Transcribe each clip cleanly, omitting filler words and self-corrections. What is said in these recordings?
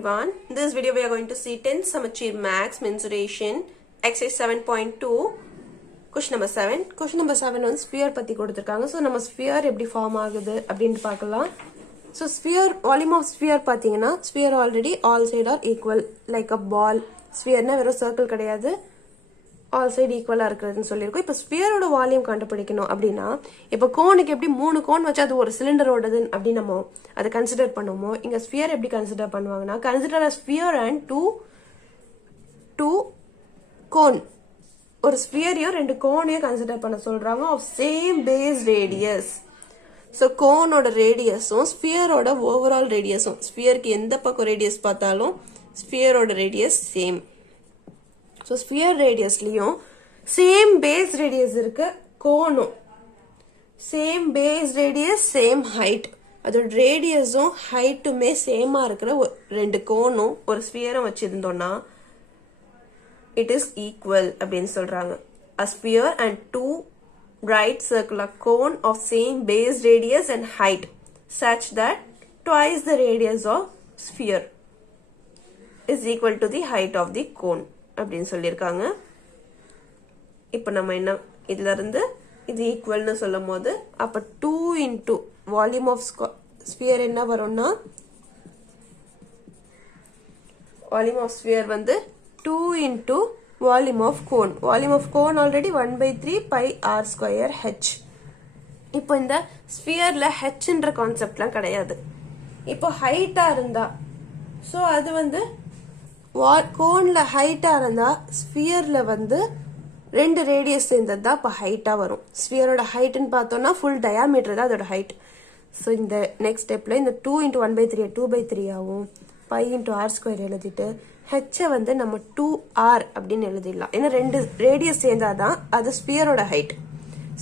everyone. In this video we are going to see 10 Samachir Max mensuration exercise 7.2 question number 7. Question number 7 on sphere பத்தி கொடுத்திருக்காங்க. So நம்ம sphere எப்படி form ஆகுது அப்படினு பார்க்கலாம். So sphere volume of sphere பாத்தீங்கன்னா sphere already all side are equal like a ball. sphere னா வெறும் சர்க்கிள் கிடையாது. all side equal இருக்குதுன்னு சொல்லிருக்கோம். இப்போ ஸ்பியரோட வால்யூம் கண்டுபிடிக்கணும் அப்படின்னா இப்போ கோனுக்கு எப்படி 3 கோன் வச்சு அது ஒரு சிலிண்டரோடது அப்படி நம்ம அதை கன்சிடர் பண்ணுவோமோ இங்க ஸ்பியர் எப்படி கன்சிடர் பண்ணுவாங்கன்னா consider a sphere and two cone ஒரு ஸ்பியரையும் ரெண்டு கோனையும் கன்சிடர் பண்ண சொல்றாங்க of same base radius. So கோனோட ரேடியஸும் ஸ்பியரோட ஓவரால் ரேடியஸும் ஸ்பியருக்கு எந்த பக்கம் ரேடியஸ் பார்த்தாலும் ஸ்பியரோட ரேடியஸ் சேம். So sphere radiusலயும் same base radius இருக்கு கோனும் same base radius same height அதோட ரேடியஸும் ஹைட்டுமே சேமா இருக்கிற ரெண்டு கோனும் ஒரு ஸ்பியரை வச்சிருந்தோம்னா it is equal அப்படின்னு சொல்றாங்க. A sphere and two right circular cone of same base radius and height such that twice the radius of sphere is equal to the height of the cone அப்படின்னு சொல்லியிருக்காங்க. இப்போ நம்ம என்ன இதுல இருந்து இது ஈக்குவல்னு சொல்லும் போது அப்ப 2 into வால்யூம் ஆஃப் ஸ்பியர் என்ன வரும்னா வால்யூம் ஆஃப் ஸ்பியர் வந்து 2 into volume of cone. Volume of cone already 1/3 pi r square h. இப்போ இந்த ஸ்பியர்ல ஹெச்ன்ற கான்செப்ட்லாம் கிடையாது. இப்போ ஹைட்டா இருந்தா ஸோ அது வந்து கோன்ல ஹைட்டா இருந்தா ஸ்பியர்ல வந்து ரெண்டு ரேடியஸ் சேர்ந்தது தான் இப்போ ஹைட்டா வரும். ஸ்பியரோட ஹைட்னு பார்த்தோம்னா ஃபுல் டயாமீட்டர் தான் அதோட ஹைட். ஸோ இந்த நெக்ஸ்ட் ஸ்டெப்ல இந்த 2 into 1/3 2/3 ஆகும். பை இன்டூ ஆர் ஸ்கொயர் எழுதிட்டு ஹெச்சை வந்து நம்ம 2r அப்படின்னு எழுதிடலாம். ஏன்னா ரெண்டு ரேடியஸ் சேர்ந்தாதான் அது ஸ்பியரோட ஹைட்.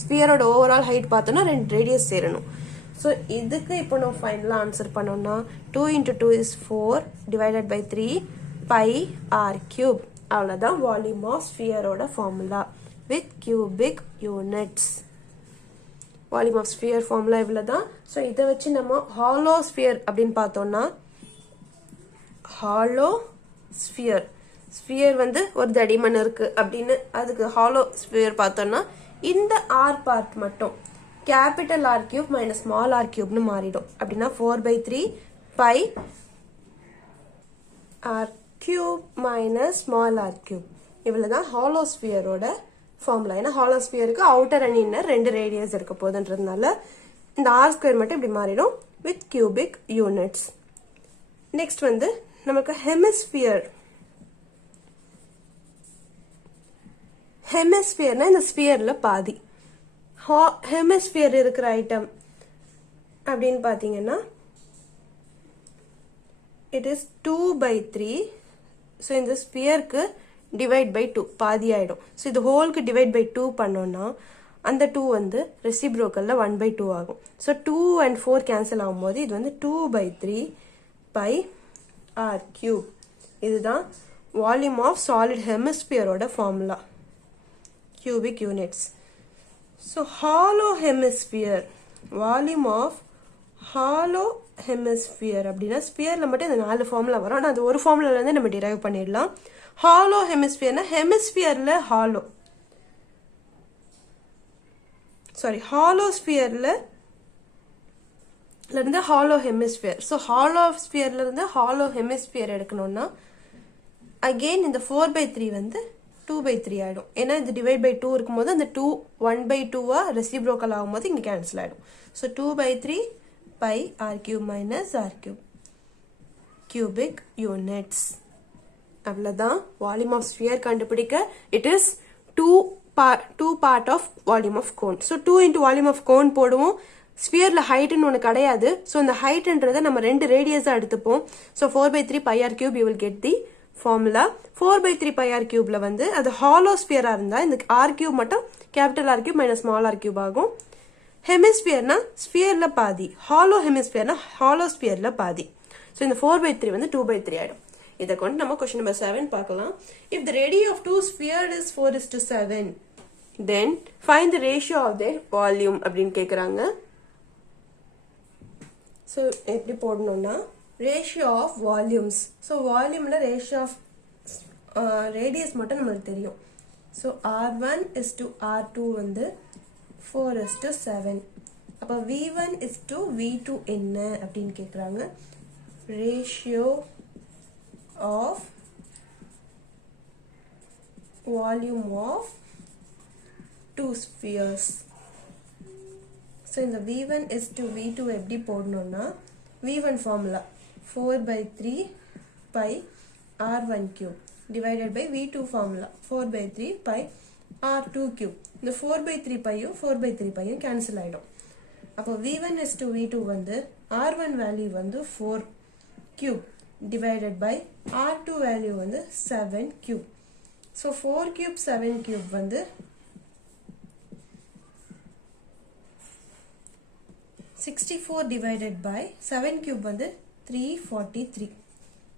ஸ்பியரோட ஓவரால் ஹைட் பார்த்தோம்னா ரெண்டு ரேடியஸ் சேரணும். ஸோ இதுக்கு இப்போ நம்ம ஃபைனலாக ஆன்சர் பண்ணோம்னா 2 into 2 is 4 divided by 3 pi r cube. அவ்வளவுதான் வால்யூம் ஆஃப் ஸ்பியரோட formula with cubic units. Volume of sphere formula இவ்வளவுதான். ஸோ இதை வச்சு நம்ம ஹாலோ ஸ்பியர் அப்படின்னு பார்த்தோம்னா ஹாலோ ஸ்பியர் ஸ்பியர் வந்து ஒரு தடிமன் இருக்கு அப்படின்னு அதுக்கு ஹாலோ ஸ்பியர் பார்த்தோம்னா இந்த ஆர் பார்ட் மட்டும் capital R cube minus small R கியூப்னு மாறிடும். அப்படின்னா 4/3 pi R cube minus small R cube. இவ்வளவுதான் ஹாலோ ஸ்பியரோட ஃபார்முலா. ஏன்னா ஹாலோ ஸ்பியருக்கு அவுட்டர் அண்ட் இன்னர் ரெண்டு ரேடியஸ் இருக்க போதுன்றதுனால இந்த ஆர் ஸ்கொயர் மட்டும் இப்படி மாறிடும் வித் கியூபிக் யூனிட்ஸ். நெக்ஸ்ட் வந்து நமக்கு ஹெமிஸ்பியர். ஹெமிஸ்பியர்னா இந்த ஸ்பியர்ல பாதி. ஹெமிஸ்பியர் இருக்கிற ஐட்டம் அப்படின்னு பாத்தீங்கன்னா இட் இஸ் 2/3. ஸோ இந்த ஸ்பியருக்கு டிவைட் பை 2 பாதி ஆயிடும். ஸோ இது ஹோல்க்கு டிவைட் பை 2 பண்ணோம்னா அந்த 2 வந்து ரெசிப்ரோக்கல்ல 1/2 ஆகும். ஸோ 2 and 4 கேன்சல் ஆகும்போது இது வந்து 2/3 pi r cube. இதுதான் வால்யூம் ஆஃப் சாலிட் ஹெமிஸ்பியரோட formula cubic units. So hollow hemisphere volume of hollow hemisphere அப்படின்னா ஸ்பியர்ல மட்டும் இந்த 4 ஃபார்முலா வரும். ஆனால் அது ஒரு ஃபார்முலால இருந்து நம்ம டிரைவ் பண்ணிடலாம். ஹாலோ ஹெமிஸ்பியர்னா ஹெமிஸ்பியர்ல ஹாலோ ஹாலோ ஸ்பியர்ல இருந்து ஹாலோ ஹெமிஸ்பியர். ஸோ ஹாலோ ஸ்பியர்ல இருந்து ஹாலோ ஹெமிஸ்பியர் எடுக்கணும்னா அகெயின் இந்த 4/3 வந்து 2/3 ஆயிடும். ஏன்னா இது டிவைட் பை 2 இருக்கும்போது அந்த 2 1/2 ரெசிப்ரோக்கல் ஆகும்போது இங்க கேன்சல் ஆயிடும். So 2/3 pi r cube minus r cube cubic units. அவ்வளவுதான் வால்யூம் ஆஃப் ஸ்பியர் கண்டுபிடிக்க it is 2 part of volume of cone. So 2 into volume of cone போடுவோம். ஸ்பியர்ல ஹைட்னு ஒன்று கிடையாது. ஸோ இந்த ஹைட்ன்றதை நம்ம ரெண்டு ரேடியஸா எடுத்துப்போம். So 4/3 pi r cube you will get the formula. 4/3 pi r cubeல வந்து அது ஹாலோ ஸ்பியரா இருந்தா இந்த r cube மட்டும் capital r cube minus small r cube ஆகும். ஹெமிஸ்பியர்னா ஸ்பியர்ல பாதி, ஹாலோ ஹெமிஸ்பியர்னா ஹாலோ ஸ்பியர்ல பாதி. ஸோ இந்த 4/3 வந்து 2/3 ஆயிடும். இதை கொண்டு நம்ம கொஸ்டின் நம்பர் 7 பார்க்கலாம். If the radius of 2 sphere is 4:7 then find the ratio of their volume அப்படின்னு கேக்குறாங்க. ஸோ எப்படி போடணும்னா ரேஷியோ ஆஃப் வால்யூம்ஸ். ஸோ வால்யூமில் ரேஷியோ ஆஃப் ரேடியஸ் மட்டும் நம்மளுக்கு தெரியும். So R1 is to R2 வந்து 4 is to 7. அப்போ V1 is to V2 என்ன அப்படின்னு கேட்குறாங்க. Ratio of volume of two spheres. So இந்த V1 is to V2 எப்படி போடணும்னா V1 formula 4/3 pi R1 cube divided by V2 formula 4/3 pi R2 cube. இந்த 4/3 பையும் 4/3 பையும் cancel ஆயிடும். அப்போ V1 is to V2 வந்து R1 வேல்யூ வந்து 4 cube divided by R2 value வந்து 7 cube. So 4 cube 7 cube வந்து 64 divided by 7 cube வந்து 343.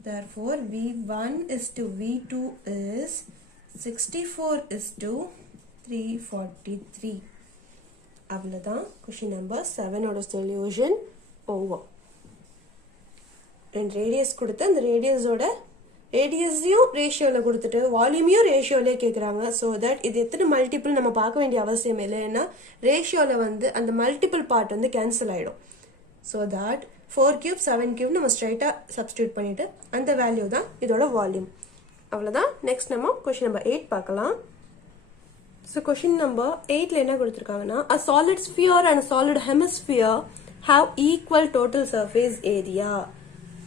Therefore, V1 is to V2 is 64 is to 343. அவ்வளவுதான் question number 7 ஓட solution over. ரெண்டு ரேடியஸ் கொடுத்து அந்த ரேடியஸோட ரேடியஸையும் ரேஷியோவில் கொடுத்துட்டு வால்யூமையும் ரேஷியோவிலே கேட்குறாங்க. ஸோ தட் இது எத்தனை மல்டிபிள் நம்ம பார்க்க வேண்டிய அவசியம் இல்லை. ஏன்னா ரேஷியோவில் வந்து அந்த மல்டிபிள் பார்ட் வந்து கேன்சல் ஆகிடும். ஸோ தட் 4 cube 7 cube நம்ம ஸ்ட்ரைட்டாக சப்ஸ்டியூட் பண்ணிவிட்டு அந்த வேல்யூ தான் இதோட வால்யூம். அவ்வளோதான். நெக்ஸ்ட் நம்ம கொஷின் நம்பர் 8 பார்க்கலாம். ஸோ கொஷின் நம்பர் 8ல் என்ன கொடுத்துருக்காங்கன்னா a solid sphere and a solid hemisphere have equal total surface area.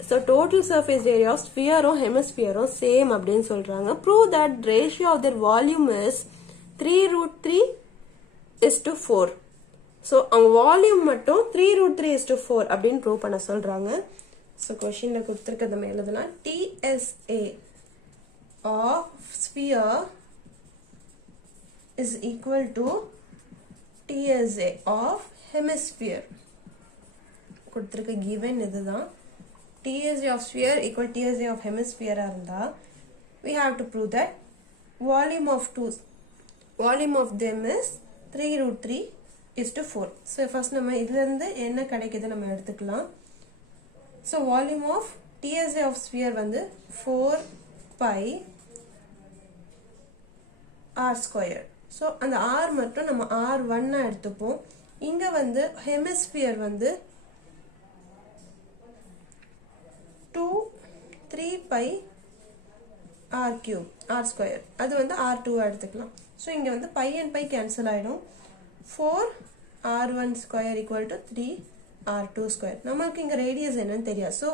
So total surface area of sphere or hemisphere same அப்படின்னு சொல்றாங்க. Prove that ratio of their volume is 3√3 is to 4. So அவங்க volume மட்டும் 3√3 is to 4 அப்படின்னு prove பண்ண சொல்றாங்க. So கொஸ்டின்ல கொடுத்துருக்கத நம்ம எழுதலாம். TSA of sphere is equal to TSA of hemisphere. கொடுத்துருக்க given இதுதான். TSA of sphere equal TSA of hemisphere இருந்தா we have to prove that volume of them is 3√3 is to 4. So first நம்ம இதிலிருந்து என்ன கிடைக்குது நம்ம எடுத்துக்கலாம். So volume of TSA of sphere வந்து 4 pi r square. So அந்த r மட்டும் நம்ம r1 எடுத்துப்போம். இங்க வந்து hemisphere வந்து 3 pi r cube r square. அது வந்து r2 எடுத்துக்கலாம். ஸோ இங்கே வந்து pi and pi கேன்சல் ஆகிடும். 4 r1 square equal to 3 r2 square. நம்மளுக்கு இங்கே ரேடியஸ் என்னன்னு தெரியாது. ஸோ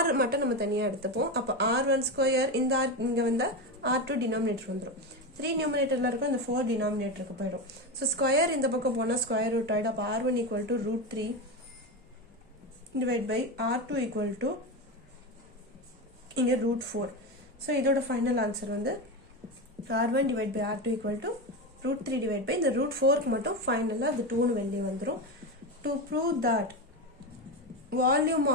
r மட்டும் நம்ம தனியாக எடுத்துப்போம். அப்போ r1 square இந்த r இங்கே வந்தால் r2 டினாமினேட்டர் வந்துடும். 3 நியூமினேட்டரில் இருக்கும், இந்த 4 டினாமினேட்டருக்கு போயிடும். ஸோ ஸ்கொயர் இந்த பக்கம் போனால் ஸ்கொயர் ரூட் ஆகிடும். அப்போ r1 equal to √3 divided by r2 equal to இங்கே √4. ஸோ இதோட ஃபைனல் ஆன்சர் வந்து r1 divided by r2 equal to √3 divided by இந்த √4க்கு மட்டும் ஃபைனலாக அது 2ன்னு வெளியே வந்துடும். To prove that volume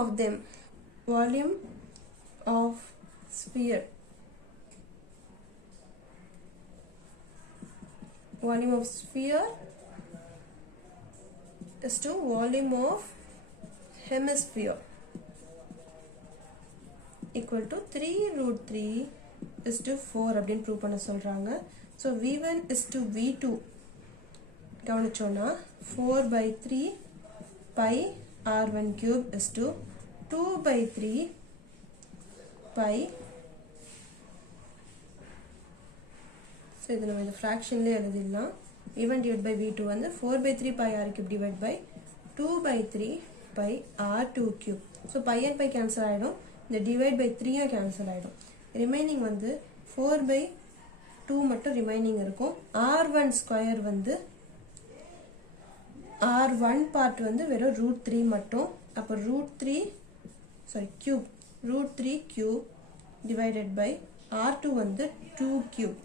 of sphere is to volume of hemisphere equal to 3√3 is to 4 அப்படின்னு ப்ரூவ் பண்ண சொல்றாங்க. So V1 is to V2 கவனிச்சோன்னா 4/3 pi r1 cube is to 2/3 pi. So இது நம்ம இந்த ஃப்ராக்ஷன்லேயே எழுதிடலாம். V1 divided by V2 வந்து 4/3 pi r cube divided by 2/3 pi r2 cube. So pi and pi cancel ஆகிடும். இந்த டிவைட் பை 3 கேன்சல் ஆகிடும். Remaining வந்து 4/2 மட்டும் ரிமைனிங் இருக்கும். r1 ஸ்கொயர் வந்து r1 பார்ட் வந்து வெறும் √3 மட்டும். அப்போ √3 கியூப் டிவைடட் பை r2 வந்து 2 கியூப்.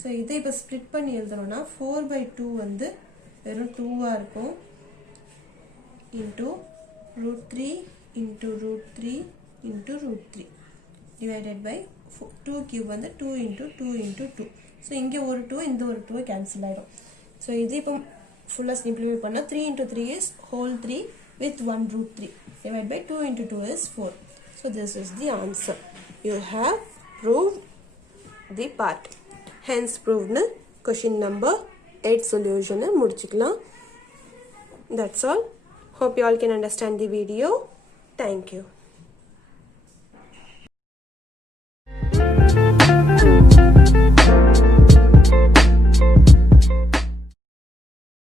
ஸோ இதை இப்போ ஸ்ப்ளிட் பண்ணி எழுதணும்னா 4/2 வந்து வெறும் 2ஆக இருக்கும். Into √3 into √3 into √3 divided by 2 cube வந்து 2 into 2 into 2. ஸோ இங்கே ஒரு 2 இந்த ஒரு 2 கேன்சல் ஆகிடும். ஸோ இது இப்போ ஃபுல்லாக சிம்பிளிஃபை பண்ணால் 3 into 3 is whole 3 with 1 root 3. Divided by 2 into 2 is 4. So this is the answer. You have proved the part. Hence proved question number 8 solution mudichikalam. That's all. Hope you all can understand the video. Thank you.